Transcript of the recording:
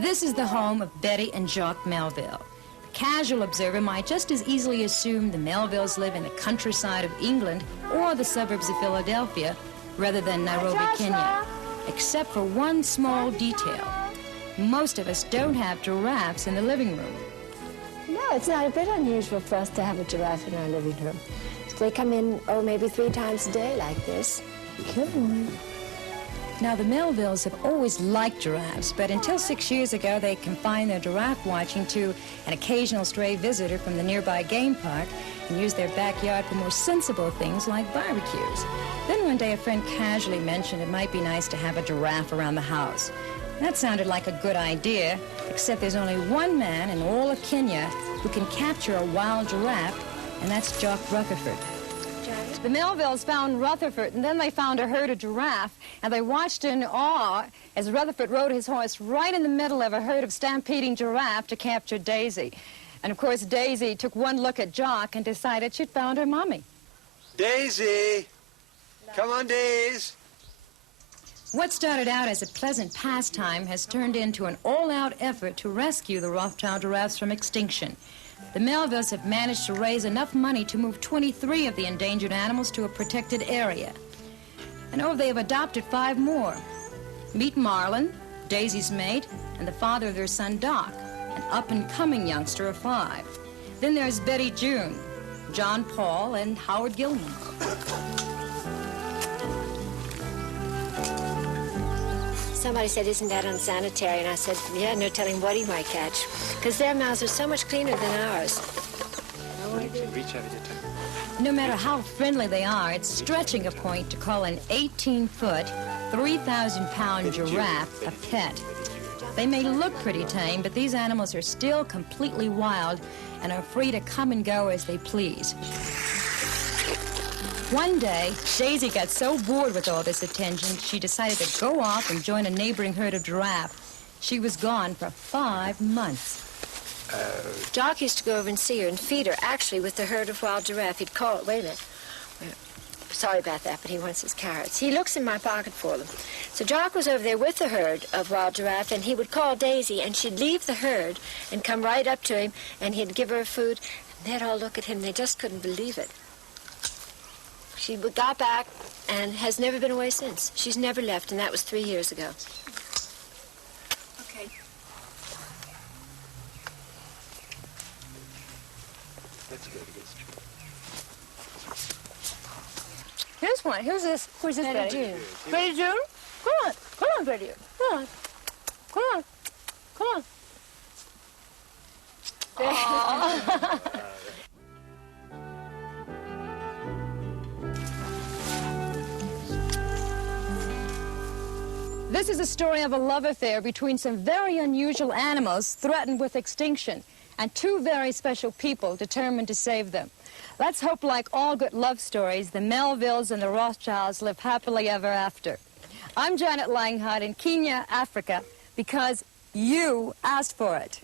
This is the home of Betty and Jock Melville. A casual observer might just as easily assume the Melvilles live in the countryside of England or the suburbs of Philadelphia rather than Nairobi, Kenya, except for one small detail. Most of us don't have giraffes in the living room. No, it's not a bit unusual for us to have a giraffe in our living room. They come in, maybe 3 times a day like this. Come on. Now, the Melvilles have always liked giraffes, but until 6 years ago, they confined their giraffe watching to an occasional stray visitor from the nearby game park and used their backyard for more sensible things like barbecues. Then one day, a friend casually mentioned it might be nice to have a giraffe around the house. That sounded like a good idea, except there's only one man in all of Kenya who can capture a wild giraffe, and that's Jock Rutherford. The Melvilles found Rutherford, and then they found a herd of giraffe, and they watched in awe as Rutherford rode his horse right in the middle of a herd of stampeding giraffe to capture Daisy. And of course, Daisy took one look at Jock and decided she'd found her mommy. Daisy! Come on, Daisy! What started out as a pleasant pastime has turned into an all-out effort to rescue the Rothschild giraffes from extinction. The Melvilles have managed to raise enough money to move 23 of the endangered animals to a protected area. And they have adopted 5 more. Meet Marlon, Daisy's mate, and the father of their son, Doc, an up-and-coming youngster of 5. Then there's Betty June, John Paul, and Howard Gilman. Somebody said, "Isn't that unsanitary?" And I said, "Yeah, no telling what he might catch, because their mouths are so much cleaner than ours." No matter how friendly they are, it's stretching a point to call an 18-foot, 3,000-pound giraffe a pet. They may look pretty tame, but these animals are still completely wild and are free to come and go as they please. One day, Daisy got so bored with all this attention, she decided to go off and join a neighboring herd of giraffe. She was gone for 5 months. Jock used to go over and see her and feed her, actually, with the herd of wild giraffe. He'd call it, wait a minute. Sorry about that, but he wants his carrots. He looks in my pocket for them. So Jock was over there with the herd of wild giraffe, and he would call Daisy, and she'd leave the herd and come right up to him, and he'd give her food, and they'd all look at him. They just couldn't believe it. She got back and has never been away since. She's never left, and that was 3 years ago. Okay. That's good. Here's one. Who's this? Who's this, Betty June. Betty June? Come on. Come on, Betty. Come on. Come on. Come on. This is a story of a love affair between some very unusual animals threatened with extinction and 2 very special people determined to save them. Let's hope, like all good love stories, the Melvilles and the Rothschilds live happily ever after. I'm Janet Langhart in Kenya, Africa, because you asked for it.